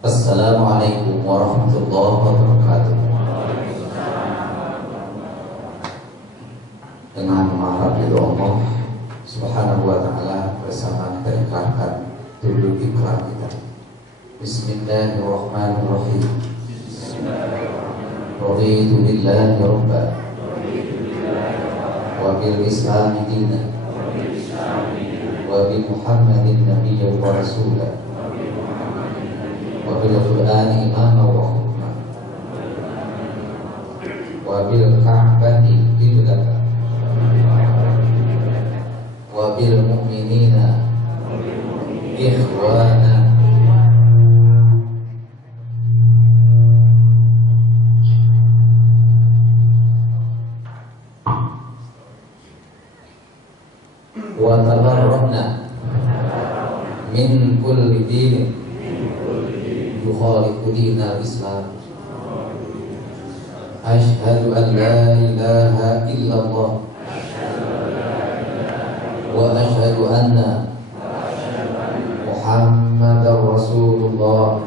Assalamualaikum warahmatullahi wabarakatuh. Dengan mengharap ridho Allah Subhanahu wa ta'ala bersama kita ikrarkan dulu ikrar kita. Bismillahirrahmanirrahim. Raditu billahi rabba wa bil islami dina wa bi Muhammadin nabiyyan wa rasulah wa bil Qur'ani imama wa hukma wa bil Ka'bati qiblatan wa bil mu'minina ikhwana wa tabarra'na min kulli dinin yukhalifu dinal Islam. Asyhadu an la ilaha illallah wa asyhadu anna Muhammadar Rasulullah.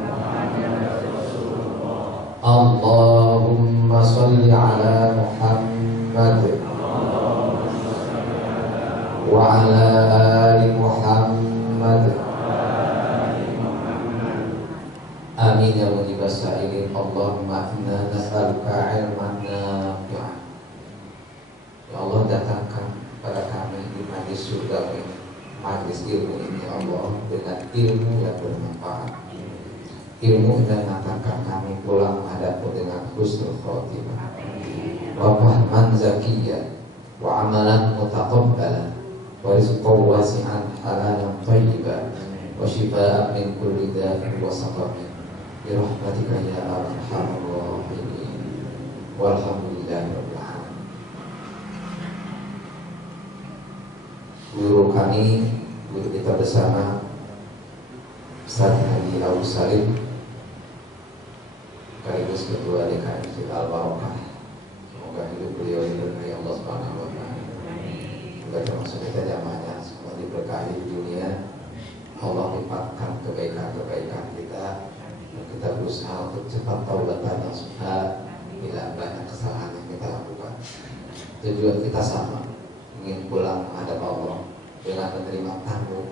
Allahumma shalli ala Muhammad wa ala ali Muhammad. Amin ya rabbal alamin. Allahumma inna nas'aluka ilman nafi'an. Ya Allah, datangkan pada kami di majlis surga ini, majlis ilmu ini ya Allah, dengan ilmu yang bermanfaat, ilmu yang mengantarkan kami pulang menghadapmu dengan husnul khotimah, wa fahman zakiyya wa amalan mutaqabbala wa rizqan wasi'an halalan thayyiban wa shifaa'an min kulli da'in wa saqamin bi rahmatika ya arhamar rahimin. Walhamdulillahi rabbil alamin. Guru kami, guru kita bersama Ustaz Haji Abu Salim, sekaligus ketua DKM Masjid Al-Barokah. Semoga hidup beliau diberkahi Allah Subhanahu wa taala. Juga termasuk kita jamaahnya semua diberkahi di dunia. Allah lipatkan kebaikan-kebaikan kita, dan kita berusaha untuk cepat taubatan nasuha bila banyak kesalahan yang kita lakukan. Tujuan kita sama, ingin pulang menghadap Allah dengan menerima tamu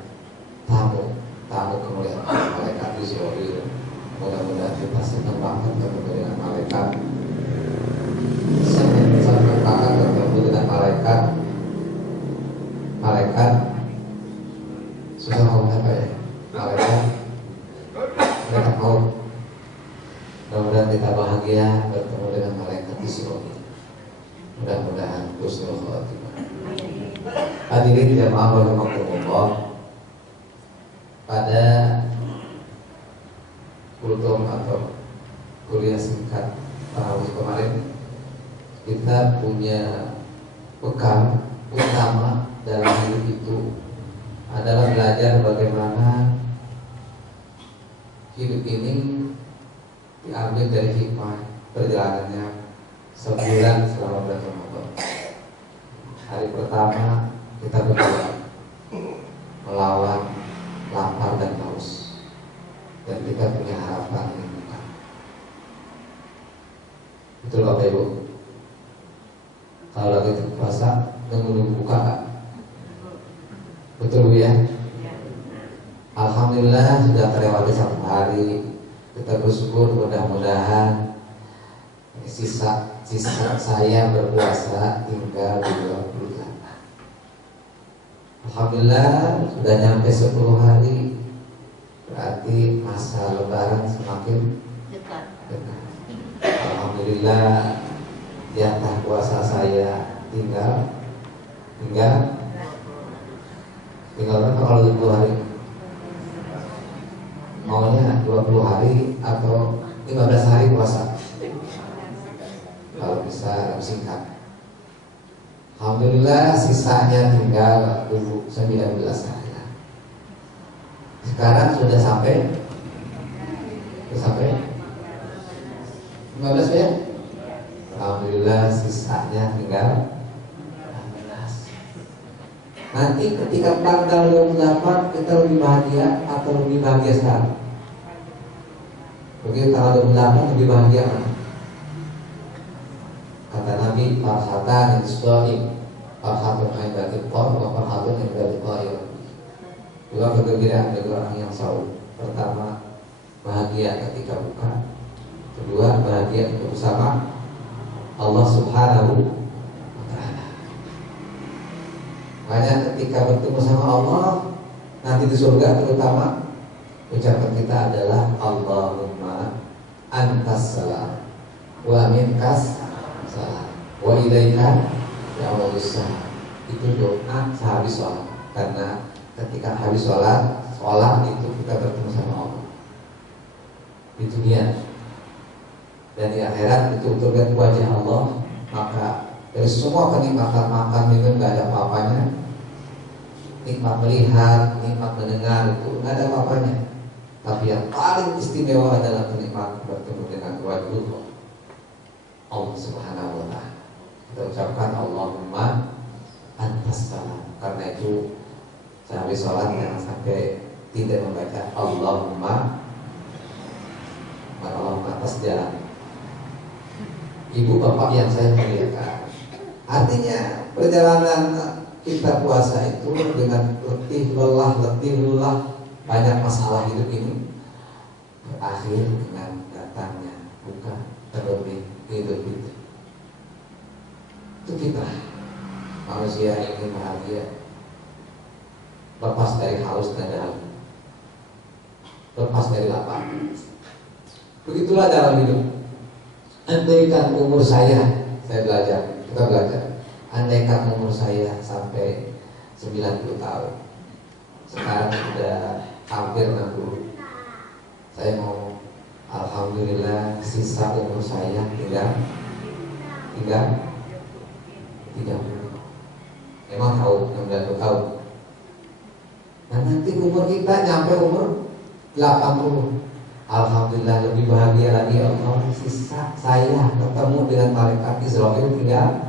kemuliaan malaikat Israfil. Mudah-mudahan kita senang banget bertemu dengan malaikat, senang banget bertemu dengan malaikat susah ngomong apa ya, malaikat maut. Mudah-mudahan kita bahagia bertemu dengan malaikat Israfil. Mudah-mudahan husnul khotimah. Hadirin jamaah rahimakumullah, pada kultum atau kuliah singkat tarawih kemarin kita punya bekal utama dalam hidup itu adalah belajar bagaimana hidup ini diambil dari hikmah perjalanannya sebulan selama bulan Ramadan. Hari pertama kita berjuang melawan lapar dan haus, dan kita punya harapan yang bukan. Betul Bapak Ibu? Kalau lagi puasa menunggu buka kan? Betul Bu ya? Alhamdulillah sudah terlewati satu hari. Kita bersyukur, mudah-mudahan sisa saya berpuasa tinggal 20 hari. Alhamdulillah sudah nyampe 10 hari. Berarti masa lebaran semakin dekat. Alhamdulillah jatah puasa saya tinggal berapa kalau 20 hari? Maunya 20 hari atau 15 hari puasa? Kalau bisa lebih singkat. Alhamdulillah sisanya tinggal 19 hari. Sekarang sudah sampai 15 ya? Alhamdulillah sisanya tinggal 16. Nanti ketika tanggal 28 kita lebih bahagia atau lebih bahagia sekarang? Begitu tanggal 28 lebih bahagia mana? Kata Nabi, farhatan isbaim, farhatun aidatil qor, wa farhatun aidatil qair. Dua kegembiraan bagi orang yang sahur. Pertama, bahagia ketika buka. Kedua, bahagia untuk bersama Allah Subhanahu wa ta'ala. Makanya ketika bertemu sama Allah nanti di surga, terutama ucapan kita adalah Allahumma antas salam wa minkas salam wa ilaika ya'udus salam. Itu doa sehabis sholat. Karena ketika habis sholat itu kita bertemu sama Allah di dunia, dan di akhirat itu untuk lihat wajah Allah. Maka dari semua kenikmatan makan minum gak ada apa-apanya. Nikmat melihat, nikmat mendengar itu gak ada apa-apanya. Tapi yang paling istimewa adalah kenikmatan bertemu dengan wajah Allah Subhanahu wa ta'ala. Kita ucapkan Allahumma antas salam. Karena itu sehabis sholat jangan sampai tidak membaca Allahumma atas jalan. Ibu bapak yang saya muliakan, artinya perjalanan kita puasa itu dengan letih lelah, banyak masalah hidup ini, berakhir dengan datangnya buka terlebih Idul Fitri. Itu kita manusia ingin bahagia, lepas dari haus dan dahaga, lepas dari lapar. Begitulah dalam hidup. Andaikan umur kita belajar. Andaikan umur saya sampai 90 tahun. Sekarang sudah hampir 60. Saya mau alhamdulillah sisa umur saya tinggal 30. Emang tahu 90 tahun. Dan nanti umur kita nyampe umur 80. Alhamdulillah lebih bahagia lagi Allah. Sisa saya ketemu dengan malaikat Israfil tinggal.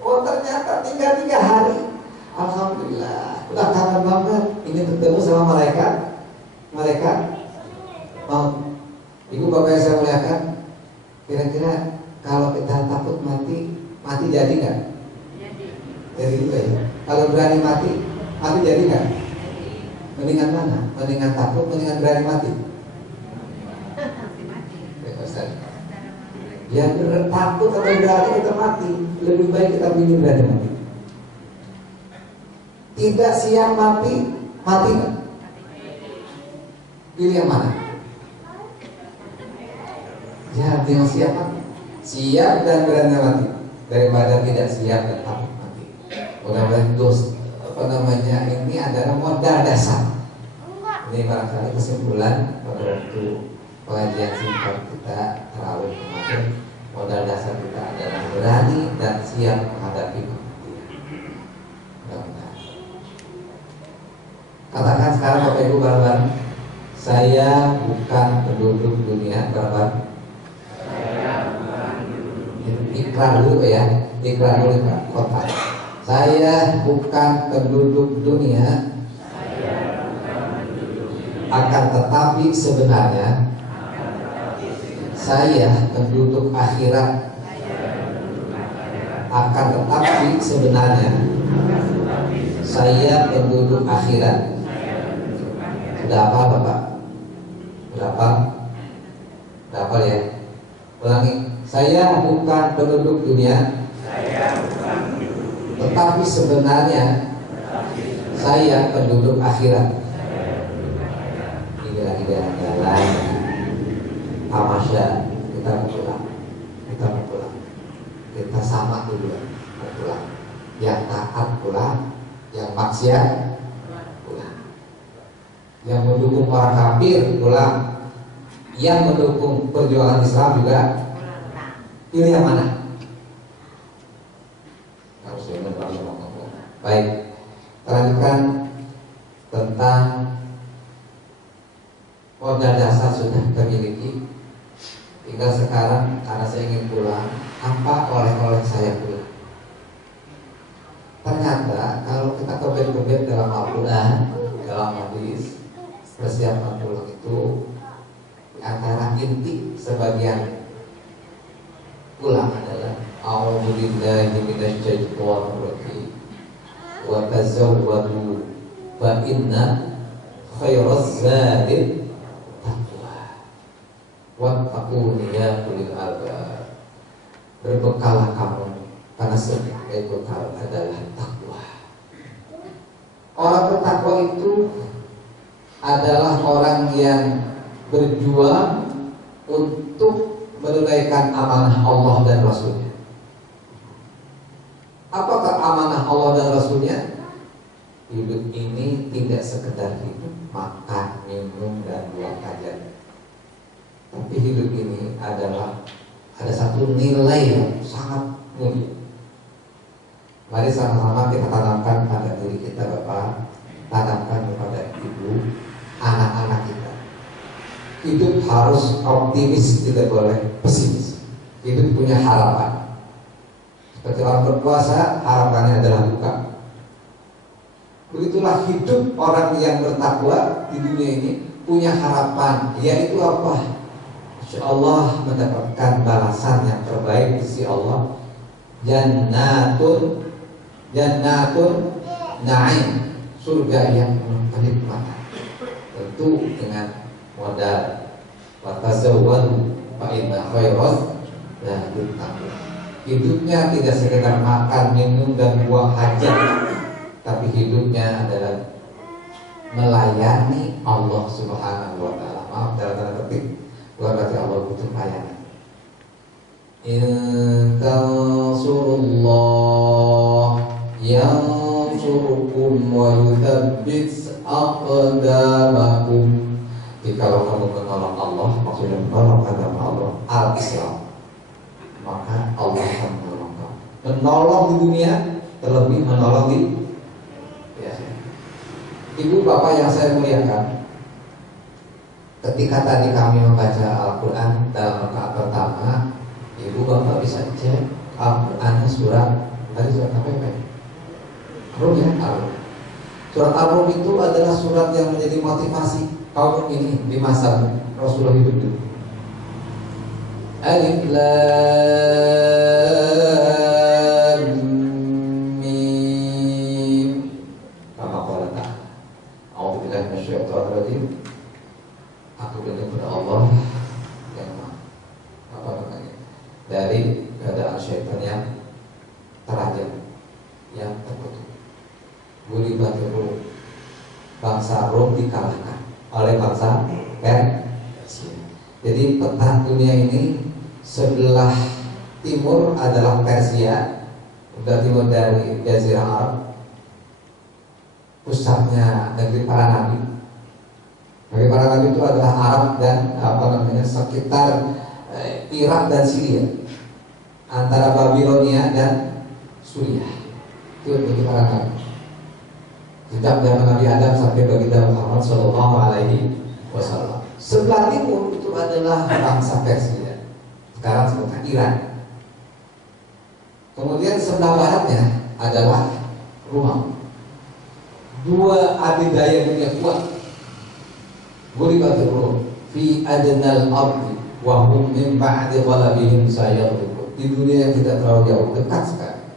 Oh ternyata tinggal 3 hari. Alhamdulillah. Udah kangen banget ingin ketemu sama malaikat. Ibu bapak yang saya muliakan, kira-kira kalau kita takut mati jadi nggak? Jadi juga ya. Kalau berani mati jadi nggak? Mendingan mana? Mendingan takut, mendingan berani mati? Yang takut atau berani kita mati, lebih baik kita pilih berani mati. Tidak siap mati nggak? Pilih yang mana? Ya, yang siap mati. Siap dan berani mati daripada tidak siap dan takut mati. Mudah-mudahan ini adalah modal dasar. Ini barangkali kesimpulan pada waktu pengajian singkat kita terawih kemarin. Modal dasar kita adalah berani dan siap menghadapi kematian. Mudah-mudahan. Katakan sekarang Bapak Ibu bareng-bareng, saya bukan penduduk dunia. Bareng-bareng. Ikrar dulu ya, ikrar dulu Pak Kota. Saya bukan penduduk dunia, akan tetapi sebenarnya saya penduduk akhirat. Akan tetapi sebenarnya saya penduduk akhirat. Sudah apa Bapak? Berapa? Berapa ya? Ulangi. Saya bukan penduduk dunia, tetapi sebenarnya saya penduduk akhirat. Ini lagi jalan-jalan tamasya, kita mau pulang. Kita sama dulu mau pulang. Yang taat pulang, yang maksiat pulang. Yang mendukung orang kafir pulang, yang mendukung perjuangan Islam juga. Pilih yang mana? Baik, lanjutkan tentang modal dasar sudah kita miliki. Tinggal sekarang karena saya ingin pulang, apa oleh-oleh saya pulang? Ternyata kalau kita kebet-kebet dalam Al-Quran, dalam hadis, persiapan pulang itu Di antara inti sebagian ulama adalah a'udzubillahi minasyaitonir rajim wa tazawwadu fa inna khairaz zadi taqwa wattaquni ya ulil albab. Berbekallah kamu karena sebaik bekal adalah takwa. Orang bertakwa itu adalah orang yang berjuang untuk menunaikan amanah Allah dan Rasulnya. Apakah amanah Allah dan Rasulnya? Hidup ini tidak sekedar hidup, makan, minum, dan buang hajat. Tapi hidup ini adalah ada satu nilai yang sangat mulia. Mari sama-sama kita tanamkan pada diri kita, Bapak, tanamkan kepada ibu, anak-anak kita. Hidup harus optimis, tidak boleh pesimis. Hidup punya harapan. Seperti orang berpuasa, harapannya adalah buka. Begitulah hidup orang yang bertakwa di dunia ini punya harapan, yaitu apa? Insya Allah mendapatkan balasan yang terbaik di sisi Allah. Jannatun na'im, surga yang penuh kenikmatan. Tentu dengan modal watazawwadu fa inna khairaz zadi taqwa. Hidupnya tidak sekedar makan, minum, dan buang hajat, tapi hidupnya adalah melayani Allah Subhanahu wa taala. Maaf dalam tanda petik, bukan berarti Allah butuh pelayanan. In tansurullah yansurukum wa yuthabbit aqdamakum. Jikalau kamu menolong Allah, maksudnya menolong agama Allah, al-Islam, maka Allah akan menolong kamu. Menolong di dunia, terlebih menolong di Ibu bapak yang saya muliakan, ketika tadi kami membaca Al-Quran dalam rakaat pertama, ibu bapak bisa cek Al-Qurannya surat tadi surat apa ya? Rum ya, Al-Rum. Surat Al-Rum itu adalah surat yang menjadi motivasi kaum ini di masa Rasulullah hidup dulu. Alif Lam Mim. Kama qala ta'ala. A'udzubillahi minasyaitonir rajim. Aku berlindung kepada Allah yang apa namanya? Dari keadaan syaitan yang terajam, yang terkutuk. Gulibatir Rum. Bangsa Rom dikalahkan oleh bangsa Persia. Jadi peta dunia ini sebelah timur adalah Persia, sebelah timur dari Jazirah Arab, pusatnya negeri para nabi. Negeri para nabi itu adalah Arab dan sekitar Irak dan Syria, antara Babilonia dan Suriah. Itu negeri para nabi. Sejak zaman Nabi Adam sampai baginda Muhammad Sallallahu Alaihi Wasallam. Sebelah timur itu adalah bangsa Persia, sekarang sebutan Iran. Kemudian sebelah baratnya adalah Romawi. Dua adidaya dunia kuat. Gulibatir Rum fi adnal ardi wa hum min ba'di ghalabihim sayaghlibun. Di dunia yang tidak terlalu jauh, dekat sekali.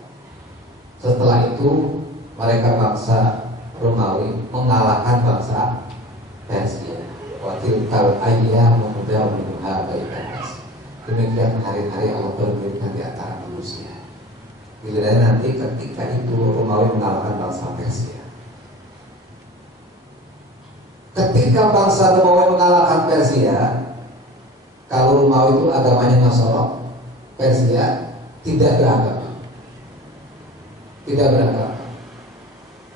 Setelah itu mereka bangsa Romawi mengalahkan bangsa Persia. Wa tilkal ayyamu nudawiluha bainan nas. Demikian hari-hari Allah berberikan di antara manusia. Bila nanti ketika itu Romawi mengalahkan bangsa Persia. Ketika bangsa Romawi mengalahkan Persia, kalau Romawi itu agamanya Nasara, Persia tidak beragama. Tidak beragama.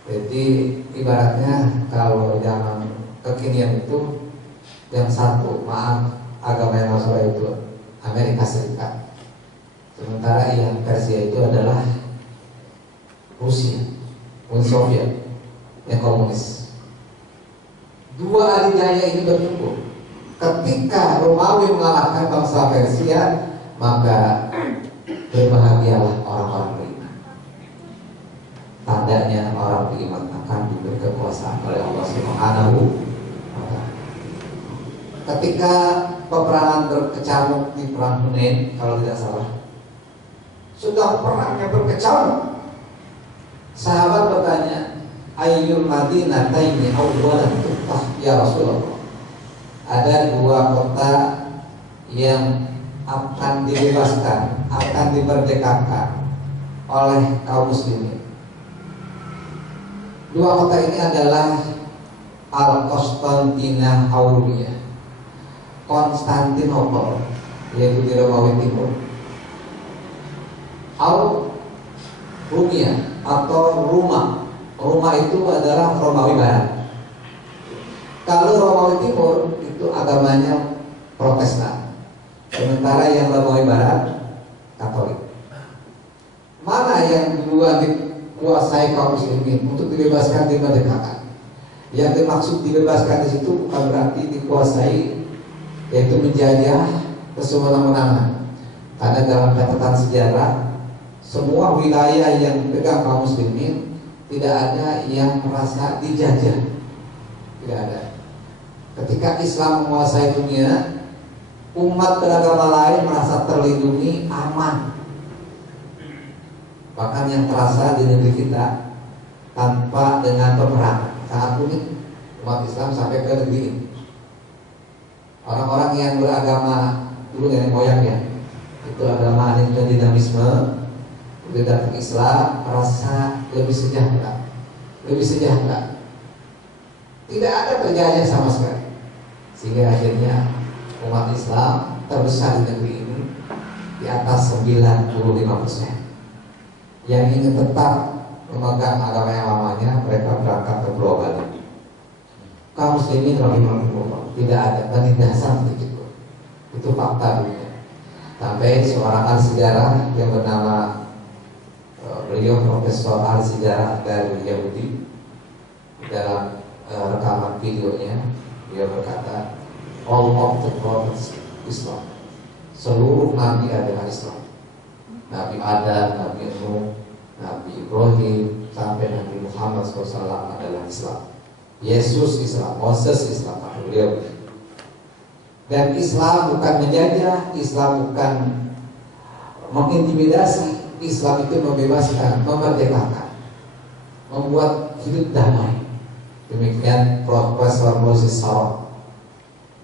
Jadi ibaratnya kalau zaman kekinian itu yang satu, maaf, agama yang Nasrani itu Amerika Serikat, sementara yang Persia itu adalah Rusia, Uni Soviet, yang komunis. Dua adidaya ini bertemu. Ketika Romawi mengalahkan bangsa Persia, maka berbahagialah orang-orang beriman. Tandanya orang beriman akan diberi kekuasaan oleh Allah Subhanahu wa Ta'ala. ketika peperangan berkecamuk di perang Hunain kalau tidak salah, sudah perangnya berkecamuk, sahabat bertanya, ayyul madinataini awwalan tuftah ya Rasulullah. Ada dua kota yang akan dibebaskan, akan dimerdekakan oleh kaum muslimin. Dua kota ini adalah Al-Konstantina Aulia, Konstantinopel, yaitu di Romawi Timur, Rumia atau Roma. Roma itu adalah Romawi Barat. Kalau Romawi Timur itu agamanya Protestan, sementara yang Romawi Barat Katolik. Mana yang duluan dikuasai kaum muslimin untuk dibebaskan, dimerdekakan? Yang dimaksud dibebaskan di situ bukan berarti dikuasai, yaitu menjajah kesewenang-wenangan. Karena dalam catatan sejarah, semua wilayah yang dipegang kaum muslimin tidak ada yang merasa dijajah, tidak ada. Ketika Islam menguasai dunia, umat beragama lain merasa terlindungi, aman. Bahkan yang terasa di negeri kita tanpa dengan peperangan sangat unik. Umat Islam sampai ke negeri ini, orang-orang yang beragama dulu nenek moyang ya, itu agama anima dinamisme, begitu datang Islam merasa lebih sejahtera, tidak ada penjajah sama sekali, sehingga akhirnya umat Islam terbesar di negeri ini di atas 95%. Yang ingin tetap memegang agama yang lamanya, mereka berangkat ke Pulau Bali. Kaum muslimin rahimahumullah tidak ada penindasan sedikit pun. Itu fakta dunia. Sampai seorang ahli sejarah yang bernama beliau Profesor ahli sejarah dari Yahudi, dalam rekaman videonya dia berkata, all of the prophets Islam, seluruh nabi adalah Islam. Nabi Adam, Nabi Nuh, Nabi Ibrahim, sampai Nabi Muhammad SAW adalah Islam. Yesus Islam, Moses Islam, beliau. Dan Islam bukan menjajah, Islam bukan mengintimidasi, Islam itu membebaskan, memerdekakan, membuat hidup damai. Demikian Profesor Moses Sawan.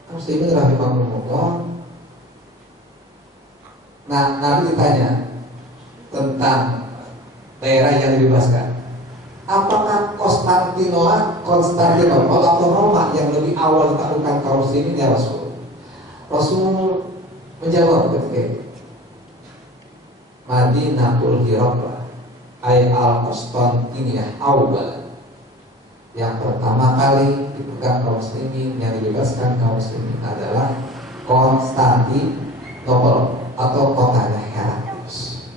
Muslimin rahimahumullah. Nah, Nabi ditanya tentang daerah yang dibebaskan, apakah Konstantinopel atau Roma yang lebih awal ditaklukkan kaum muslimin ya Rasul? Rasul menjawab ketika itu, Madinatul Hiraqlah ay al-Konstantiniyah awal. Yang pertama kali dipegang kaum muslimin, yang dibebaskan kaum muslimin adalah Konstantinopel atau kotanya Heraklius.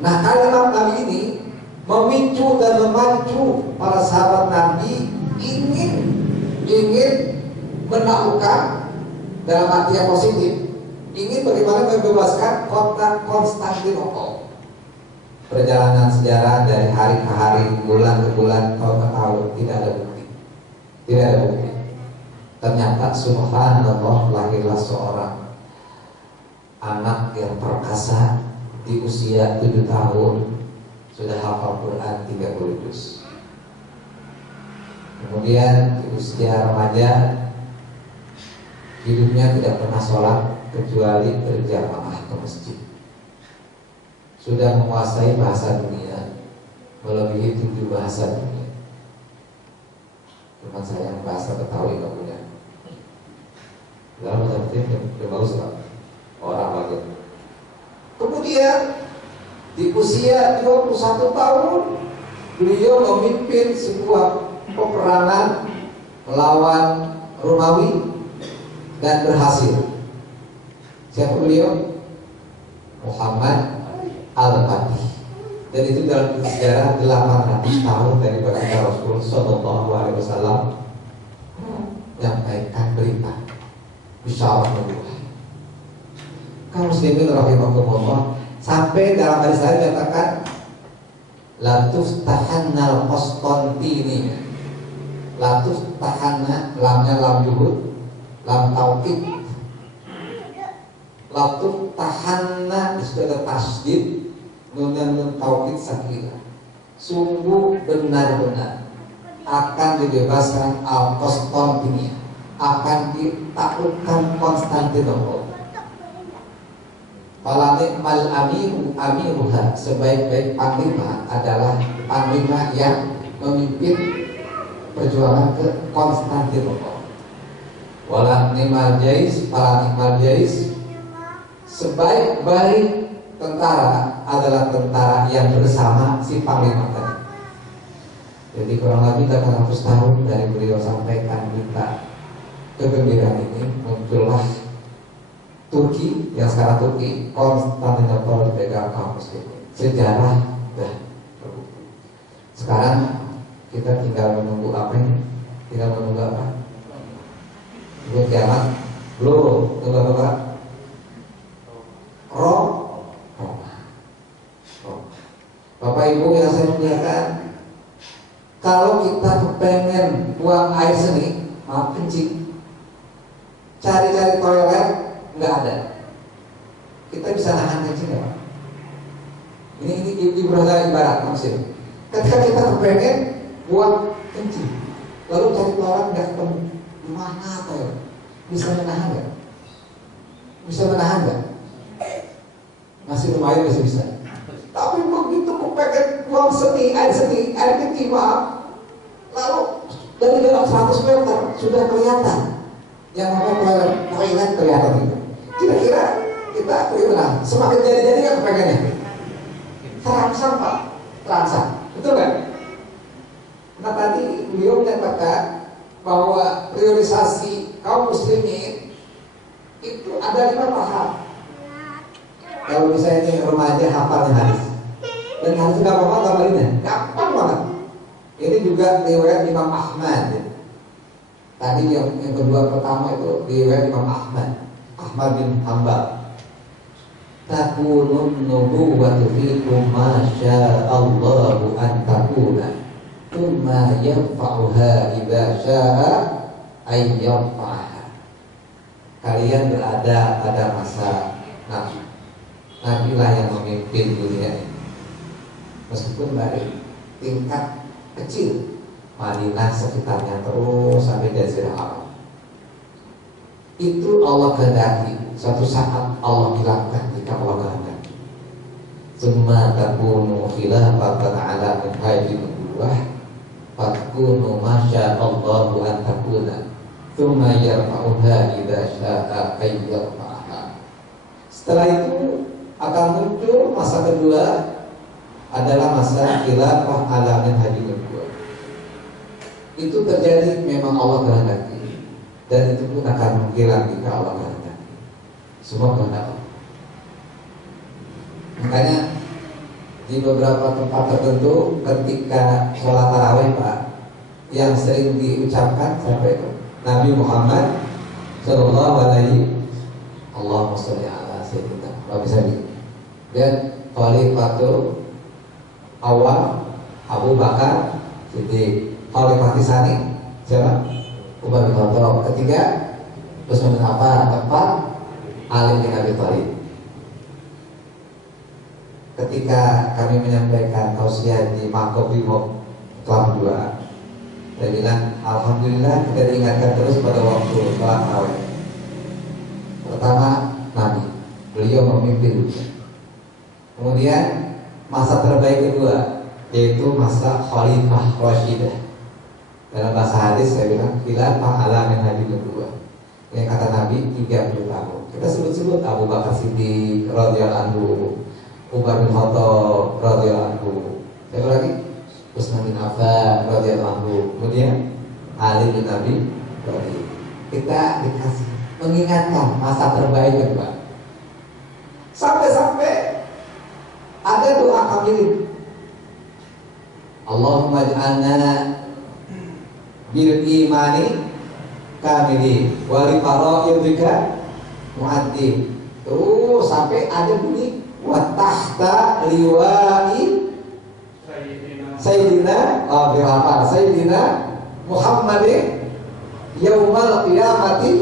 Nah, kalimat Nabi ini memicu dan memacu para sahabat Nabi ingin menaklukkan, dalam arti yang positif, ingin bagaimana membebaskan kota Konstantinopel. Perjalanan sejarah dari hari ke hari, bulan ke bulan, tahun ke tahun, tidak ada bukti. Ternyata subhanallah, lahirlah seorang anak yang perkasa di usia 7 tahun sudah hafal Quran 30 juz. Kemudian di usia remaja hidupnya tidak pernah sholat kecuali berjamaah ke masjid. Sudah menguasai bahasa dunia, melebihi 7 bahasa dunia. Cuma sayang bahasa Betawi nggak punya. Dalam bahasa Betawi yang bagus lah orang bagian. Kemudian di usia 21 tahun beliau memimpin sebuah peperangan melawan Romawi dan berhasil. Siapa beliau? Muhammad Al-Fatih. Dan itu dalam sejarah 800 tahun dari baginda Rasul Sallallahu Alaihi Wasallam menyampaikan berita bisyarat nubuwah. Kaum muslimin rahimahumullah, sampai dalam hadis lain dikatakan la tuftahannal Konstantiniyah. La tuftahanna, lamnya lam juhud, lam taukid, laftu tahanna disitu ada tasdid, nun dan nun taukid sakila. Sungguh benar-benar akan dibebaskan Al-Konstantinia, akan ditaklukkan Konstantinopel. Fala ni'mal amiruha, sebaik-baik panglima adalah panglima yang memimpin perjuangan ke Konstantinopel. Wala ni'mal jais, fala ni'mal jais, sebaik-baik tentara adalah tentara yang bersama si panglima tadi. Jadi kurang lebih 800 tahun dari beliau sampaikan kita kegembiraan ini, muncullah Turki, yang sekarang Turki, Konstantinopel dipegang kaum muslimin. Sejarah dah terbukti. Sekarang kita tinggal menunggu apa ini? Tinggal menunggu apa? Tunggu kiamat? Belum. Tunggu apa? Bapak Ibu yang saya muliakan, kalau kita pengen buang air seni, maaf kencing, cari-cari toilet nggak ada, kita bisa nahan kencing nggak? Ini ibarat maksudnya. Ketika kita pengen buang kencing, lalu cari toilet nggak ketemu, di mana toilet? Bisa menahan nggak? Bisa menahan nggak? Masih lumayan masih bisa. Tapi begitu pengen buang air kencing, maaf, lalu dari dalam 100 meter sudah kelihatan yang namanya toilet kelihatan gitu. Kira-kira kita gimana? Semakin jadi kan kepengennya terangsang Pak, terangsang, betul kan? Nah tadi beliau menyatakan bahwa priorisasi kaum muslimin itu ada 5 tahap. Kalau misalnya ini remaja hafalnya hadis, dan hadis nggak apa-apa gambarinnya, gampang banget. Ini juga riwayat Imam Ahmad. Tadi yang kedua pertama itu riwayat Imam Ahmad bin Hanbal. Takunun nubuwwatu fikum ma sya'allahu an takuna, thumma yanfa'uha idza sya'a ay yanfa'aha. Kalian berada pada masa Nabi lah yang memimpin dunia ini. Meskipun dari tingkat kecil, Madinah sekitarnya terus sampai Jazirah Arab, itu Allah kehendaki. Suatu saat Allah hilangkan jika Allah kehendaki. Summa takunu khilafatan ala minhajin nubuwah, fatkunu masya Allahu an takuna, summa yarfa'uha idza sya'a ay yarfa'aha. Setelah itu akan muncul masa kedua, adalah masa khilafah ala minhajin nubuwah. Itu terjadi memang Allah kehendaki, dan itu pun akan menghilang jika Allah kehendaki. Semua kehendak Allah. Makanya di beberapa tempat tertentu ketika sholat tarawih Pak, yang sering diucapkan sampai itu Nabi Muhammad Sallallahu Alaihi Allahumma sholli ala sayyidina Nabi Sabi dan Khalifatul Awal Abu Bakar Siddiq, Khalifah Tsani siapa? Umar bin Khattab. Ketiga Utsman bin Affan. Keempat Ali bin Abi Thalib. Ketika kami menyampaikan tausiah di Makobrimob kelas 2, saya bilang alhamdulillah kita diingatkan terus pada waktu sholat tarawih. Pertama Nabi, beliau memimpin. Kemudian masa terbaik kedua, yaitu masa Khalifah Rashidah. Dalam bahasa hadis saya bilang khilafah ala minhajin nubuwah. Yang kata Nabi 30 tahun. Kita sebut-sebut Abu Bakar Siddiq radhiyallahu anhu, Umar bin Khattab radhiyallahu anhu. Siapa lagi? Utsman bin Affan radhiyallahu anhu. Kemudian Ali bin Abi Thalib. Kita dikasih mengingatkan masa terbaik kedua. Sampai-sampai ada doa kami. Allahumma ij'alna bil imani kamili wa li faraidika muaddi. Terus sampai ada bunyi wa tahta liwa'i Sayyidina Sayyidina Muhammadin yaumal qiyamati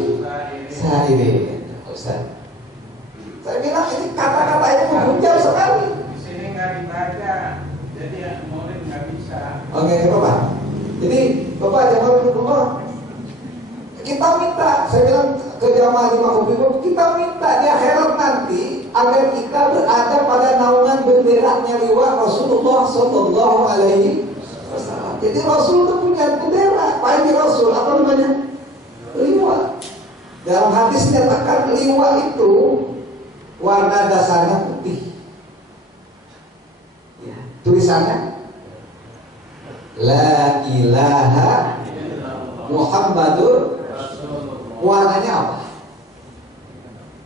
Sa'irin. Ustaz, saya bilang ini kata-kata itu menghujam sekali. Di sini nggak dibaca, jadi ya murid nggak bisa. Oke, Bapak. Jadi Bapak jangan berdoa. Kita minta, saya bilang ke jamaah di Makobrimob, kita minta di akhirat nanti agar kita berada pada naungan benderanya liwat Rasulullah Sallallahu Alaihi Wasallam. Jadi Rasul itu punya bendera, apa ini Rasul? Apa namanya? Liwat. Dalam hadis nyatakan liwat itu warna dasarnya putih. Ya, tulisannya La ilaha Muhammadur. Warnanya apa?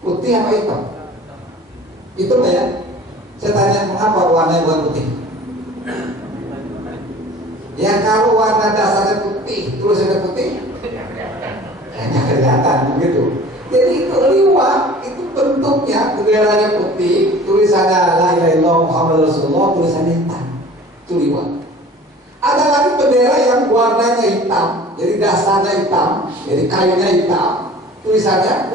Putih apa hitam? Itu ya. Saya tanya mengapa warnanya bukan putih? Ya kalau warna dasarnya putih, tulisannya putih, hanya kelihatan begitu. Jadi itu liwat, itu bentuknya benderanya putih, tulisannya La ilaha illallah Muhammadur Rasulullah, tulisannya hitam. Itu liwat. Ada lagi bendera yang warnanya hitam, jadi dasarnya hitam, jadi kayunya hitam, tulisannya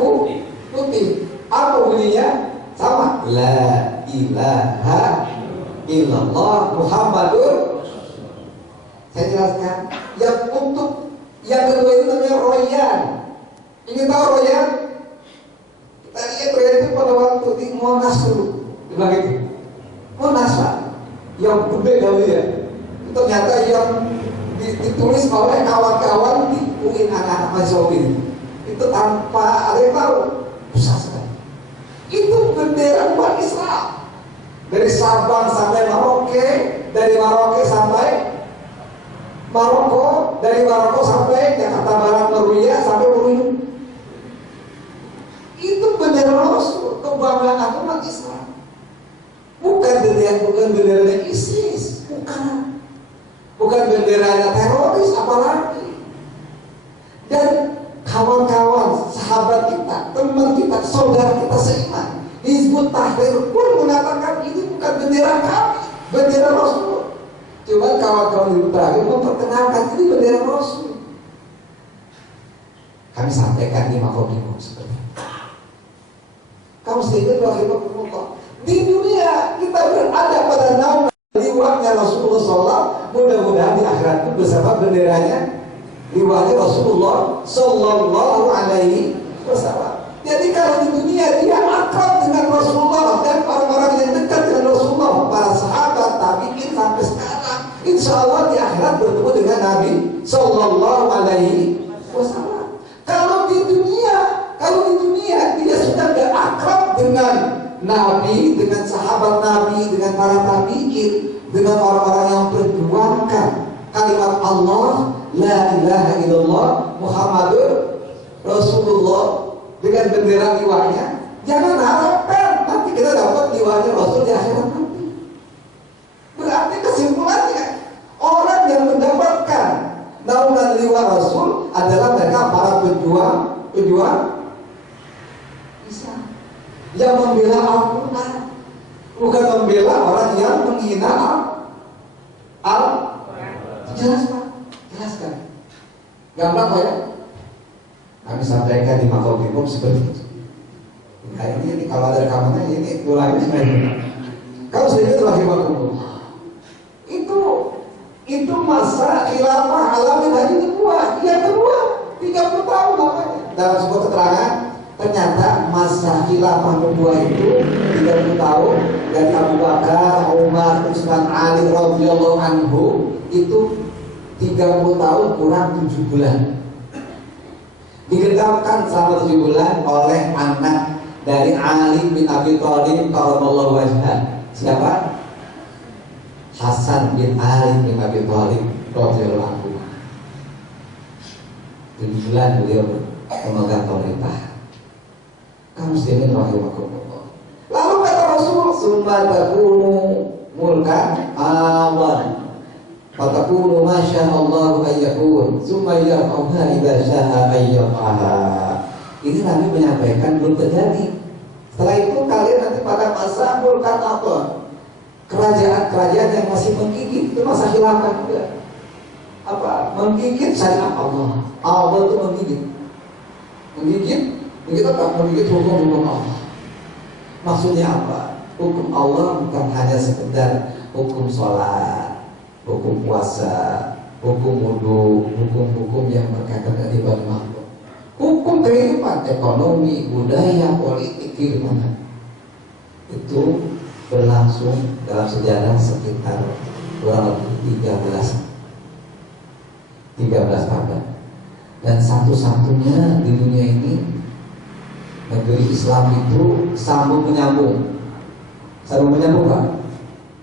putih. Apa bunyinya? Sama. La ilaha illallah Muhammadur. Saya jelaskan. Yang untuk yang kedua itu namanya royan. Ingin tahu royan? Kita lihat royan itu pada waktu di Monas dulu, di belakang itu. Monas Pak, yang gede kali ya. Ternyata yang ditulis oleh kawan-kawan di UIN anak-anak mahasiswa itu tanpa ada yang tahu, besar sekali. Itu bendera umat Islam dari Sabang sampai Merauke, dari Merauke sampai Maroko, dari Maroko sampai Jakarta Barat, Meruya sampai Meruya. Itu bendera Rasul, kebanggaan umat Islam. Bukan benderanya ISIS, bukan benderanya teroris, apalagi. Dan kawan-kawan, sahabat kita, teman kita, saudara kita seiman, Hizbut Tahrir pun mengatakan ini bukan bendera kami, bendera Rasul. Cuma kawan-kawan Hizbut Tahrir memperkenalkan ini bendera Rasul. Kami sampaikan di Makobrimob seperti itu. Kamu sendiri rahimahumullah. Di dunia kita berada pada naungan liwatnya Rasulullah SAW. Mudah-mudahan di akhirat itu bersama benderanya liwatnya Rasulullah Sallallahu Alaihi Wasallam. Jadi kalau di dunia dia akrab dengan Rasulullah dan orang-orang yang dekat dengan Rasulullah, para sahabat, tabi'in sampai sekarang, insya Allah di akhirat bertemu dengan Nabi Sallallahu Alaihi Wasallam. Kalau di dunia dia sudah tidak akrab dengan Nabi, dengan sahabat Nabi, dengan para tabi'in, dengan orang-orang yang perjuangkan kalimat Allah La ilaha illallah Muhammadur Rasulullah dengan bendera liwatnya, jangan harapkan nanti kita dapat liwatnya Rasul di akhirat nanti. Berarti kesimpulannya orang yang mendapatkan naungan liwat Rasul adalah mereka para pejuang Islam yang membela Al-Quran, bukan membela orang yang menghina Jelaskan. Gampang Pak ya? Kami sampaikan di Makobrimob seperti itu. Nah ini kalau ada rekamannya ini ulangnya sebenarnya. Kalau sendiri rahimahumullah. Itu masa khilafah alamin hari kedua. Yang kedua 30 tahun namanya. Dalam sebuah keterangan ternyata masa khilafah kedua itu 30 tahun dari Abu Bakar, Umar, Utsman, Ali radhiyallahu anhu itu 30 tahun kurang 7 bulan. Digenapkan selama 7 bulan oleh anak dari Ali bin Abi Thalib karramallahu wajhah. Siapa? Hasan bin Ali bin Abi Thalib radhiyallahu anhu. 7 bulan beliau memegang pemerintah. Kamu muslimin rahimakumullah. Lalu kata Rasul, "Summa takunu mulkan awan." Fatakunu masya Allah ayyakun summa yarfa'uha idza sya'a ayyaf'aha. Ini Nabi menyampaikan belum terjadi. Setelah itu kalian nanti pada masa mulkan apa? Kerajaan-kerajaan yang masih menggigit, itu masa khilafah juga. Apa? Menggigit syariat Allah. Allah itu menggigit Kita tak memiliki hukum Allah. Maksudnya apa? Hukum Allah bukan hanya sekedar hukum sholat, hukum puasa, hukum wudhu, hukum-hukum yang berkaitan dengan ibadah makhluk. Hukum kehidupan, ekonomi, budaya, politik, kehidupan itu berlangsung dalam sejarah sekitar kurang lebih 13 abad. Dan satu-satunya di dunia ini negeri Islam itu sambung menyambung Pak.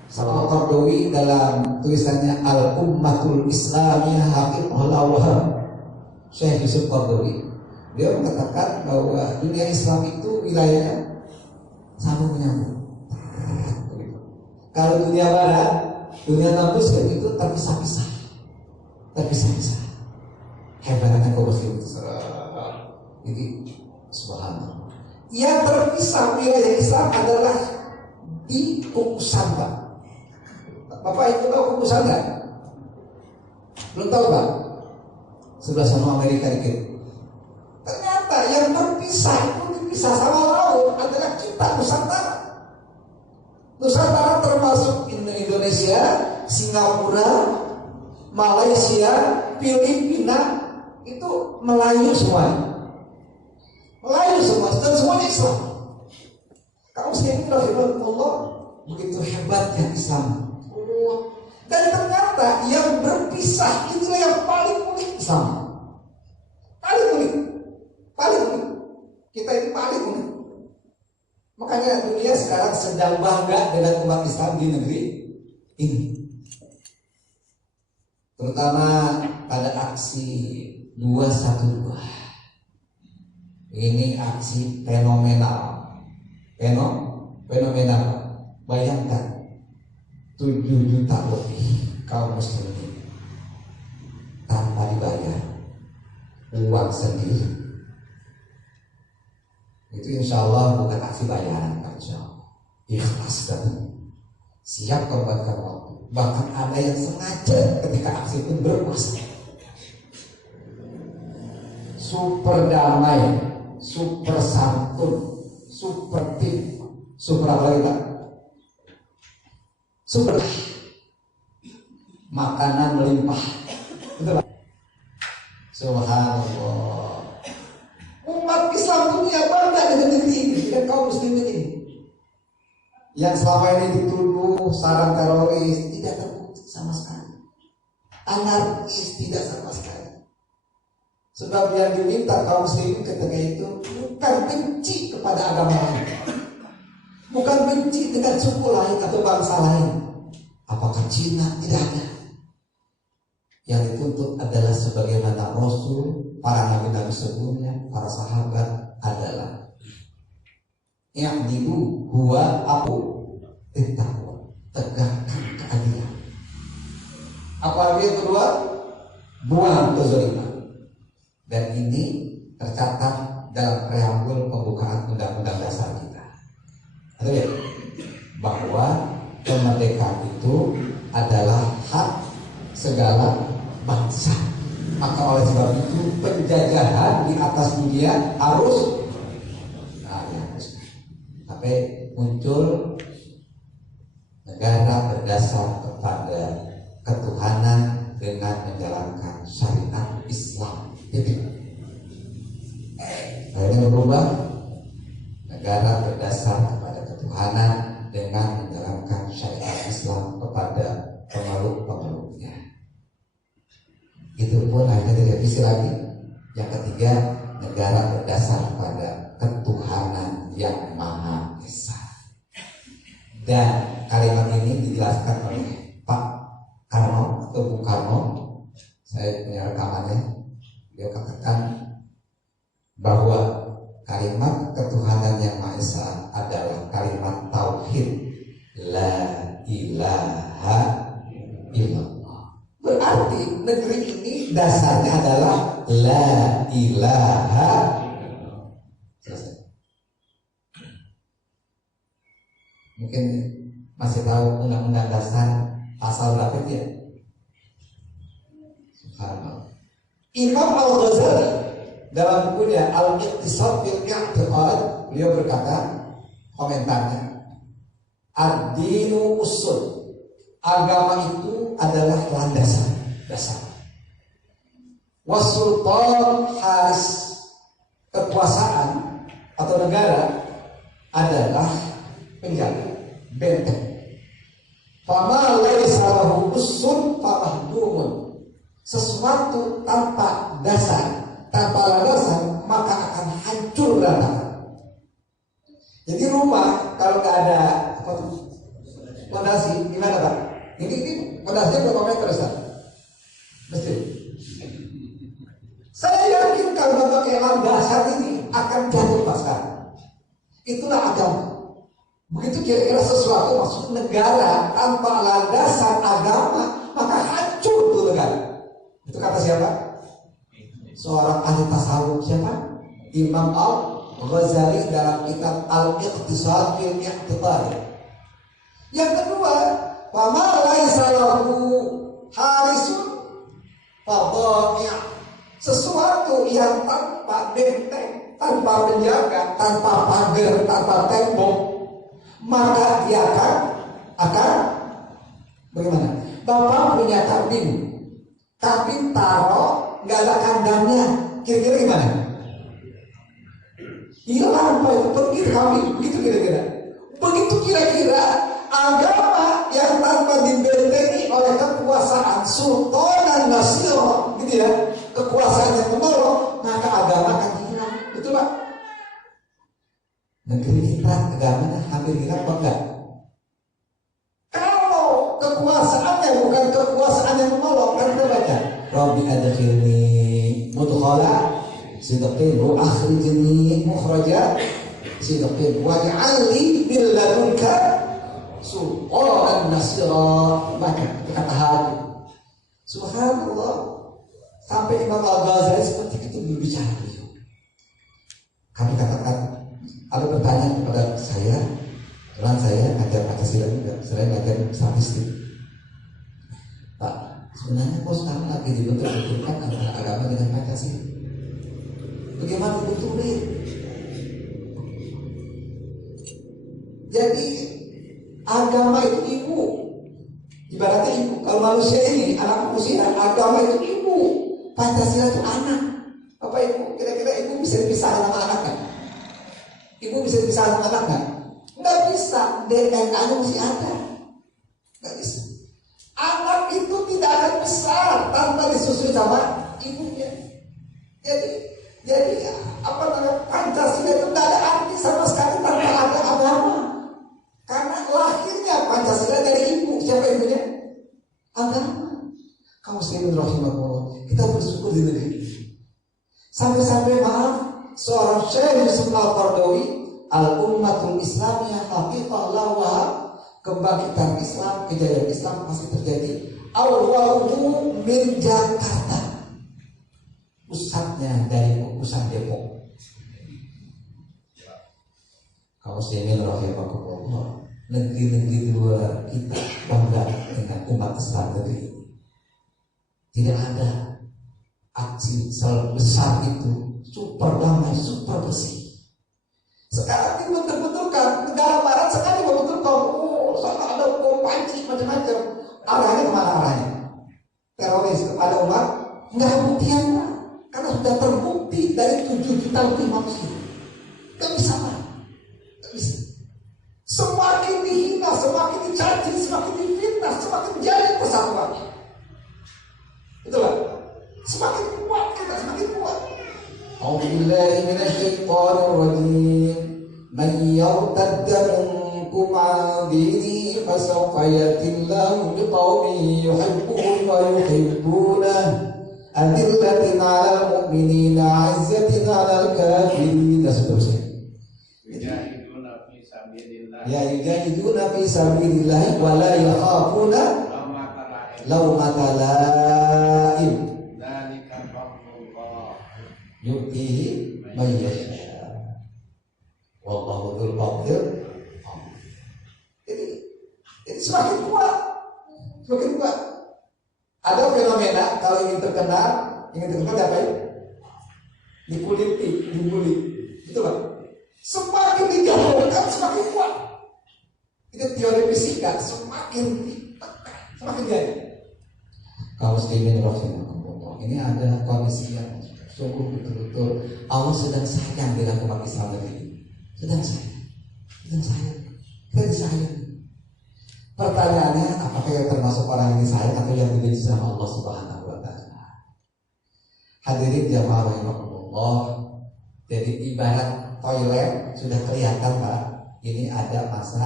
Sama Qardawi dalam tulisannya Al-Ummatul Islamiyah Haqiqahul Syekh Yusuf Qardawi, dia mengatakan bahwa dunia Islam itu wilayahnya sambung menyambung. Kalau dunia Barat, dunia non-Muslim itu terpisah-pisah. Hebatnya kaum muslim itu. Jadi subhanallah. Yang terpisah wilayah Islam adalah di Kukusan, Pak. Bapak itu tahu Kukusan nggak? Belum tahu, Pak? Sebelah sana Amerika dikit. Ternyata yang terpisah itu dipisah sama laut adalah kita Nusantara. Nusantara termasuk Indonesia, Singapura, Malaysia, Filipina, itu Melayu semua, dan semuanya Islam. Kamu sendiri rahimahullah, begitu hebatnya Islam. Dan ternyata yang berpisah itulah yang paling unik Islam. Paling unik. Kita ini paling unik. Makanya dunia sekarang sedang bangga dengan umat Islam di negeri ini. Terutama pada aksi 212. Ini aksi fenomenal. Bayangkan 7 juta lebih kaum muslimin tanpa dibayar, uang sendiri. Itu insya Allah bukan aksi bayaran, insya Allah ikhlas dan siap korbankan waktu. Bahkan ada yang sengaja ketika aksi itu berpuasa. Super damai, super santun, super tim, super apa lagi Pak? Super makanan melimpah. Betul Pak? Subhanallah. Umat Islam dunia bangga dengan negeri ini, dan kaum muslimin ini. Yang selama ini dituduh sarang teroris tidak terbukti sama sekali. Anarkis tidak sama sekali. Sebab yang diminta kaum muslimin ketika itu bukan benci kepada agama lain, bukan benci dengan suku lain atau bangsa lain. Apakah Cina? Tidak ada. Yang dituntut adalah sebagaimana Rasul, para nabi-nabi sebelumnya, para sahabat adalah ya'dilu huwa aku ittaqwa, tegakkan keadilan. Apalagi yang kedua, buang kezaliman. Dan ini tercatat dalam preambul pembukaan Undang-Undang Dasar kita. Ada ya? Bahwa kemerdekaan itu adalah hak segala bangsa. Maka oleh sebab itu penjajahan di atas dunia harus sampai muncul negara berdasar kepada ketuhanan dengan menjalankan syariat Islam. Akhirnya berubah, negara berdasar kepada ketuhanan dengan menjalankan syariat Islam kepada pemeluk-pemeluknya. Itu pun akhirnya direvisi lagi. Yang ketiga, negara berdasar pada ketuhanan yang Maha Esa. Dan kalimat ini dijelaskan oleh Pak Karno atau Bung Karno. Saya punya rekamannya. Dia katakan bahwa kalimat ketuhanan yang Maha Esa adalah kalimat tauhid, la ilaha illallah. Berarti negeri ini dasarnya adalah la ilaha illallah. Mungkin masih tahu Undang-Undang Dasar pasal berapa ya? Subhanallah. Imam Al-Ghazali dalam bukunya Al-Iqtisad fil I'tiqad, beliau berkata, komentarnya, ad-dinu usul, agama itu adalah landasan dasar. Wasultan haris, kekuasaan atau negara adalah penjaga, benteng. Fama laisa lahu usul famahdumun, sesuatu tanpa dasar, tanpa landasan, maka akan hancur berantakan. Jadi rumah kalau nggak ada fondasi, gimana Pak? Ini fondasinya berapa meter Ustaz? Mesti. Saya yakin kalau nggak pakai landasan ini akan jatuh Pak sekarang. Itulah agama. Begitu kira-kira sesuatu maksud negara tanpa landasan agama, maka hancur tuh negara. Itu kata siapa? Seorang ahli tasawuf, siapa? Imam Al-Ghazali dalam kitab Al-Iqtisad fil I'tiqad. Yang kedua, wa ma laisa lahu harisun fadha'i', sesuatu yang tanpa benteng, tanpa penjaga, tanpa pagar, tanpa tembok, maka dia akan bagaimana? Bapak punya kambing taruh nggak ada kandangnya, kira-kira gimana? Hilang Pak, itu pergi kambing, begitu kira-kira. Begitu kira-kira agama yang tanpa dibentengi oleh kekuasaan sultan nasir, gitu ya, kekuasaan yang menolong, maka agama akan hilang. Betul Pak? Negeri kita agamanya hampir hilang apa enggak? Kalau kekuasaannya bukan kekuasaan yang menolong, kan kita baca Rabbi adkhilni mudkhala sidqin wa akhrijni mukhraja sidqin waj'alni min ladunka sultanan nasira. Baca kata-kata subhanallah, sampai Imam Al-Ghazali seperti itu berbicara. Kami katakan, ada bertanya kepada saya, teman saya ngajar Pancasila juga, selain ngajar statistik. Pak, sebenarnya kok sekarang lagi dibentur-benturkan antara agama dengan Pancasila. Bagaimana dibetulin? Jadi agama itu ibu, ibaratnya ibu. Kalau manusia ini anak manusia, agama itu ibu, Pancasila itu anak. Bapak Ibu, kira-kira ibu bisa dipisahkan sama anak kan? Ibu bisa dipisahkan sama anak kan? Nggak bisa, DNA-nya masih ada. Nggak bisa. Anak itu tidak akan besar tanpa disusui sama ibunya. Jadi apa namanya, Pancasila itu tidak ada arti sama sekali tanpa ada agama. Karena lahirnya Pancasila dari ibu. Siapa ibunya? Agama. Kaum muslimin rahimakumullah, kita bersyukur di negeri ini. Sampai-sampai maaf, seorang Syekh Yusuf Al-Qaradawi, Al-Ummatul Islamiyah Hafizah Lawa, kebangkitan Islam, kejayaan Islam masih terjadi. Awwaluhu min Jakarta, pusatnya dari pusat Depok. Kaum muslimin rahimakumullah, negeri-negeri di luar kita bangga dengan umat Islam negeri ini. Tidak ada aksi besar itu, super damai, super bersih. Sekarang ini bentuk-bentukan negara barat sekali membenturkan, sana ada bom panci macam-macam. Arahnya kemana arahnya? Teroris kepada umat? Nggak ada buktian, karena sudah terbukti dari 7 juta lebih manusia. Nggak bisa Pak, nggak bisa. Semakin dihina, semakin dicaci, semakin difitnah, semakin jadi persatuannya. Betul Pak? Semakin kuat kita, semakin kuat. A'udzubillahi minasyaitonir rajim. Man yartadda minkum 'an dinihi fasawfa yatillahu biqaumin yuhibbuhum wa yuhibbunah. Adillatin 'alal mu'minina 'izzatin 'alal kafirin. Dan seterusnya. Yujahiduna fi sabilillah. Ya yujahiduna fi sabilillah wa la yakhafuna lawmata la'im. Yu'tihi may yasha. Wallahu dzul fadlil. Jadi semakin kuat, semakin kuat. Ada fenomena kalau ingin terkenal apa ya? dikuliti, dibully, gitu Pak. Semakin digabungkan semakin kuat. Itu teori fisika, semakin jadi. Kaum muslimin rahimakumullah, ini adalah kondisi yang sungguh betul-betul Allah sedang sayang dengan umat Islam ini. Sedang sayang. Kita disayang. Pertanyaannya, apakah yang termasuk orang yang disayang atau yang dibenci sama Allah Subhanahu wa Ta'ala? Hadirin jamaah rahimakumullah, jadi ibarat toilet sudah kelihatan Pak. Ini ada masa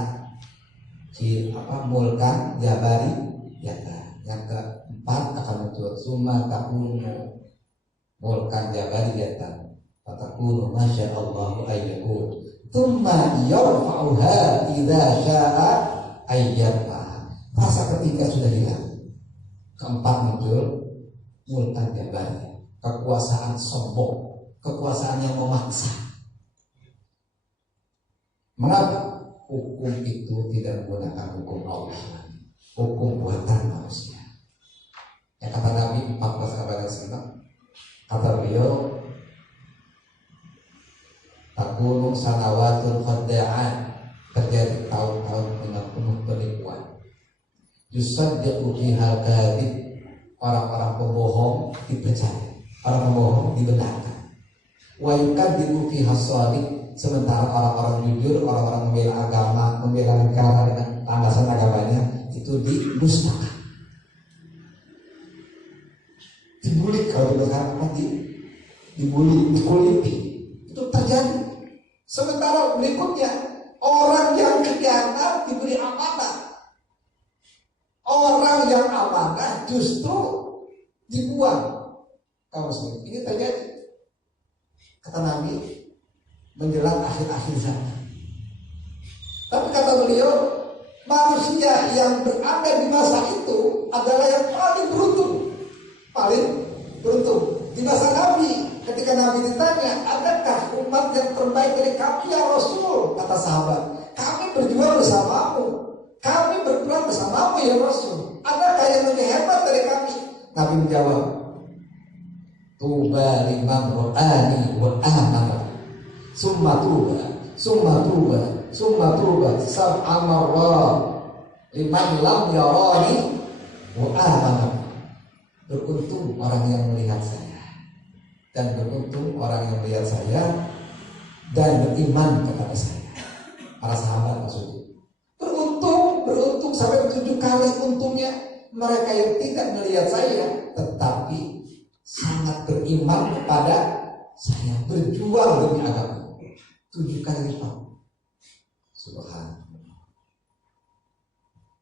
mulkan jabari yata. Yang keempat akan muncul summa takunu mulkan jabari yata. Fatakunu masya Allahu ayyakun. Tsumma yarfa'uha idza sya'a ayyarfa. Masa ketiga sudah hilang. Keempat muncul mulkan jabari, kekuasaan sombong, kekuasaan yang memaksa. Mengapa? Hukum itu tidak menggunakan hukum Allah, hukum buatan manusia. Ya kata Nabi 14 kata beliau, takunu sanawatul khadda'an, terjadi tahun-tahun dengan penuh penipuan. Yusaddiqu fihal kadhib, orang-orang pembohong dipercaya, orang pembohong dibenarkan. Wa yukadzibu fihas shadiq, sementara orang-orang jujur, orang-orang membela agama, membela negara dengan landasan agamanya itu didustakan. Dibully, kalau kita dibully, dikuliti, itu terjadi. Sementara berikutnya orang yang khianat diberi amanah, orang yang amanah justru dibuang. Kaum muslim, ini terjadi. Kata Nabi menjelang akhir-akhir zaman. Tapi kata beliau, manusia yang berada di masa itu adalah yang paling beruntung. Di masa Nabi, ketika Nabi ditanya, adakah umat yang terbaik dari kami ya Rasul? Kata sahabat, kami berjuang bersamamu, kami berperang bersamamu ya Rasul. Adakah yang lebih hebat dari kami? Nabi menjawab, tuba liman ro'ani wa amana, summa tuba sab'a marrat liman lam yarani wa amana. Beruntung orang yang melihat saya, dan beruntung orang yang melihat saya dan beriman kepada saya. Para sahabat maksudnya. Beruntung sampai 7 kali untungnya mereka yang tidak melihat saya tetapi sangat beriman kepada saya, berjuang demi agama. 7 kali lipat. Subhanallah.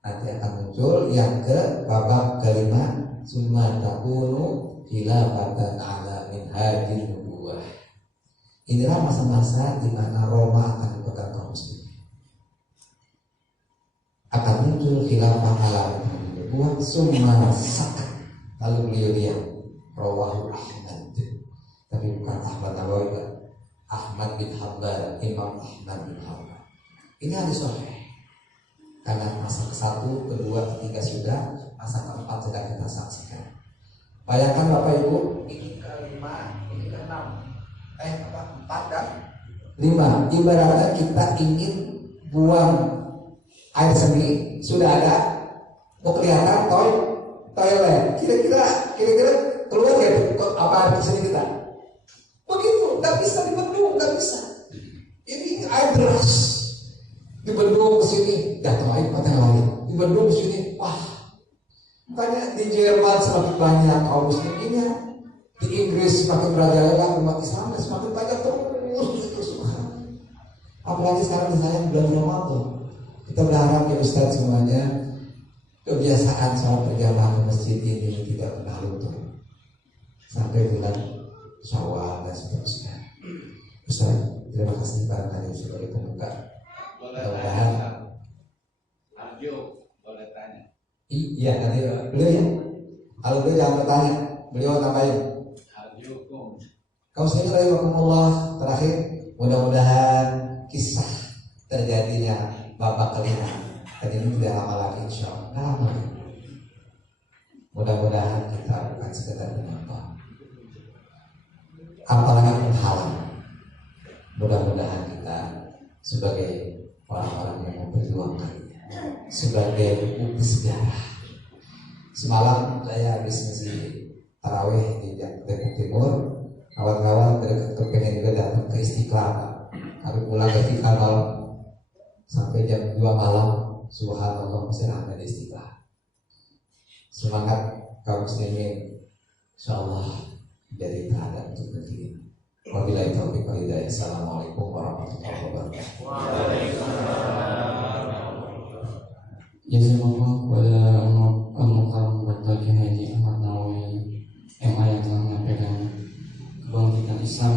Nanti akan muncul yang ke babak kelima, summa takunu khilafatan ala minhajin nubuwah. Inilah masa-masa di mana Roma akan dipegang kaum muslimin. Akan muncul khilafah ala minhajin nubuwah, summa sakat. Lalu beliau diam. Rawahu Ahmad. Tapi bukan Ahmad Nawawi, Ahmad bin Hanbal, Imam Ahmad bin Hanbal. Ini hadis sahih. Karena masa ke-1, kedua, ketiga sudah, masa keempat sedang kita saksikan. Bayangkan Bapak Ibu, ini ke-5, ini ke-6. 4 dan 5. Ibaratnya kita ingin buang air seni, sudah ada, mau kelihatan toilet. Kira-kira keluar ya apa air seni kita? Begitu, nggak bisa dibendung, nggak bisa. Ini air deras, dibendung ke sini, jatuh air pada yang lain. Dibendung ke sini, wah. Makanya di Jerman semakin banyak kaum muslimin, di Inggris semakin merajalela umat Islam, dan semakin banyak terus. Apalagi sekarang misalnya bulan Ramadan, kita berharap ya Ustaz semuanya kebiasaan sholat berjamaah ke masjid ini tidak pernah luntur sampai bulan Syawal dan seterusnya. Ustaz, terima kasih barangkali sebagai pembuka. Mudah-mudahan Arjo boleh tanya. Iya tadi beliau ya. Kalau beliau jangan bertanya, beliau nambahin. Arjo kum. Kaum muslimin rahimakumullah, terakhir mudah-mudahan kisah terjadinya babak kelima dan ini tidak lama lagi insyaallah. Mudah-mudahan kita bukan sekedar menonton, apalagi mudah-mudahan kita sebagai orang-orang yang memperjuangkannya, sebagai bukti sejarah. Semalam saya habis ngisi tarawih di Depok Timur, kawan-kawan kepengen juga datang ke Istiqlal. Kami pulang ke Istiqlal sampai jam 2 malam, subhanallah masih ramai di Istiqlal. Semangat kaum muslimin, insyaallah jadi teladan untuk negeri ini. Wabillahi taufiq wal hidayah. Assalamualaikum warahmatullahi wabarakatuh. Jazakallah kepada Al-Mukarram Dr. Haji Ahmad Nawawi MA yang telah menyampaikan kebangkitan Islam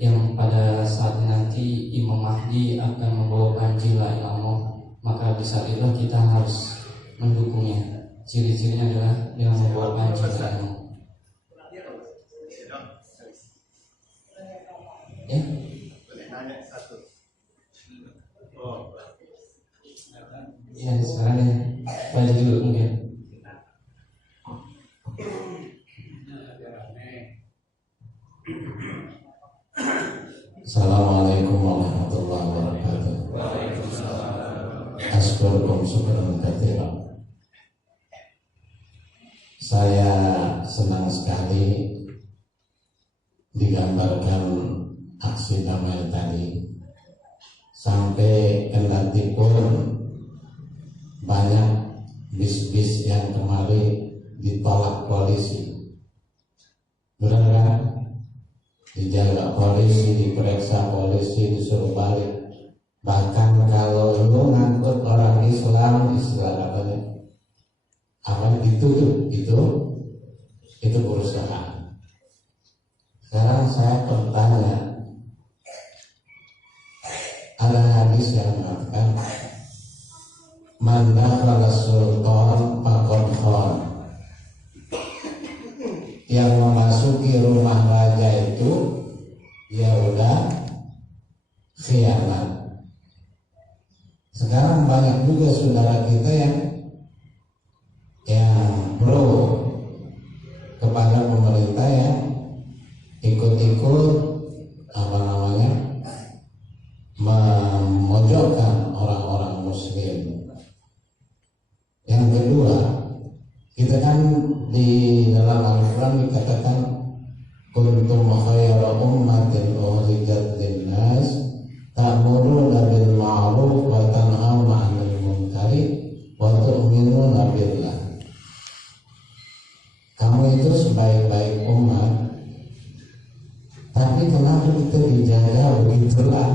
yang pada saat nanti Imam Mahdi akan membawa Panji la ilaha illallah, maka di saat itu kita harus mendukungnya. Ciri-cirinya adalah dengan membawa Panji la ilaha illallah. Ya? Ya, sekarang ya, balik dulu mungkin. Assalamualaikum warahmatullahi wabarakatuh. Asbarukum syukran katsiran. Saya senang sekali digambarkan aksi damai tadi, sampai kendati pun banyak bis-bis yang kemarin ditolak polisi, benar kan? Dijaga polisi, diperiksa polisi, disuruh balik. Bahkan kalau lu ngangkut orang Islam, istilah apa ditutup, itu perusahaan. Sekarang saya bertanya, ada hadis yang mengatakan man dakhala sultan faqad khan, yang memasuki rumah raja itu ya udah khianat. Sekarang banyak juga saudara kita yang pro kepada pemerintah, yang ikut-ikut apa namanya memojokkan orang-orang muslim. Yang kedua, kita kan di dalam Al-Quran dikatakan kuntum khayra ummatin ukhrijat linnas ta'muruna bil ma'ruf wa tanhauna 'anil munkari wa tu'minuna billah. Kamu itu sebaik-baik umat, tapi kenapa kita dijaga begitulah?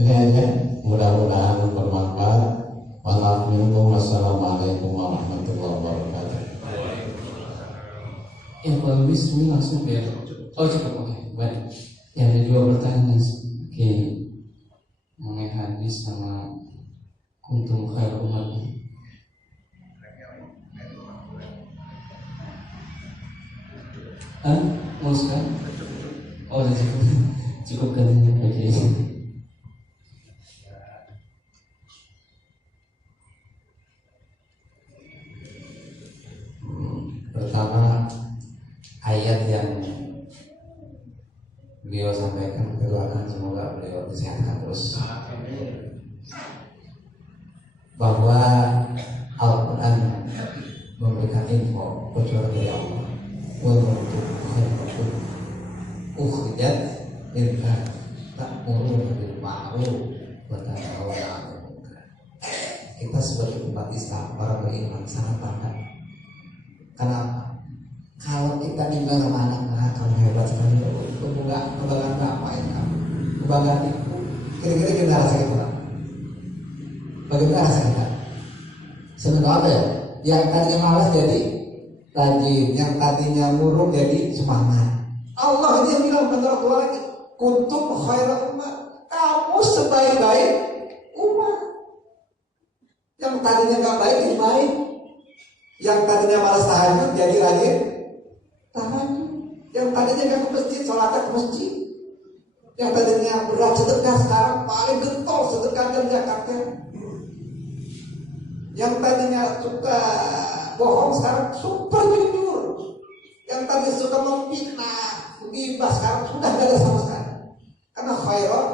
Ini aja, mudah-mudahan bermanfaat. Wassalamualaikum warahmatullahi wabarakatuh. Ya kalau bismillah langsung ya. Oh cukup, oke, baik. Ya ada dua pertanyaan. Oke, mengenai hadis sama kuntum khair umat. Mau sekarang? Oh udah cukup, cukup katanya pakai ini. Pertama, ayat yang beliau sampaikan, doakan semoga beliau disehatkan terus, bahwa Al-Quran memberikan info kecuali dari Allah untuk ukhrijat linnas ta'muruna bil ma'ruf wa tanhauna 'anil munkar. Kita sebagai umat Islam, para beriman sangat bangga. Kenapa? Kalau kita di mana-mana, kamu hebat sekali, kebanggaan apa ya kamu? Kebanggaan itu, kira-kira kita rasa kita. Bagaimana rasa kita? Senang apa ya? Yang tadinya malas jadi rajin, yang tadinya murung jadi semangat. Allah dia bilang menurut Allah lagi, kuntum khairal umat, kamu sebaik-baik umat. Yang tadinya nggak baik jadi baik. Yang tadinya malas tahajud jadi rajin tahajud. Yang tadinya nggak ke masjid, sholatnya ke masjid. Yang tadinya berat sedekah, sekarang paling getol sedekah dan zakatnya. Yang tadinya suka bohong, sekarang super jujur. Yang tadinya suka memfitnah, gibah sekarang sudah tidak ada sama sekali. Karena khairul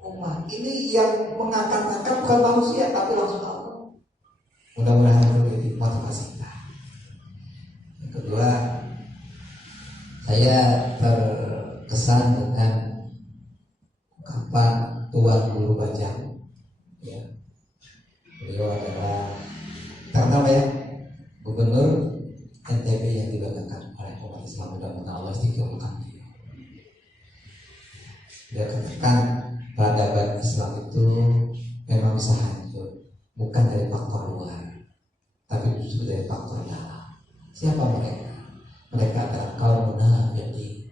ummah ini yang mengangkat-angkat bukan manusia tapi langsung Allah. Mudah-mudahan itu jadi motivasi kita. Yang kedua, saya terkesan dengan ungkapan Tuan Guru Bajang. Ya. Beliau adalah terkenal ya, Gubernur NTB yang dibanggakan oleh umat Islam. Mudah-mudahan Allah istiqomahkan beliau. Dia katakan peradaban Islam itu memang bisa hancur bukan dari faktor luar, tapi justru dari faktor dalam. Siapa mereka? Mereka adalah kaum munafiqin,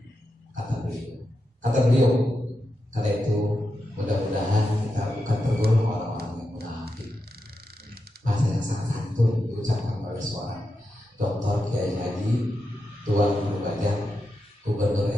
kata beliau. Karena itu mudah-mudahan kita bukan tergolong orang-orang yang munafik. Bahasa yang sangat santun diucapkan oleh seorang Dr. Kiai Haji Tuan Guru Bajang, Gubernur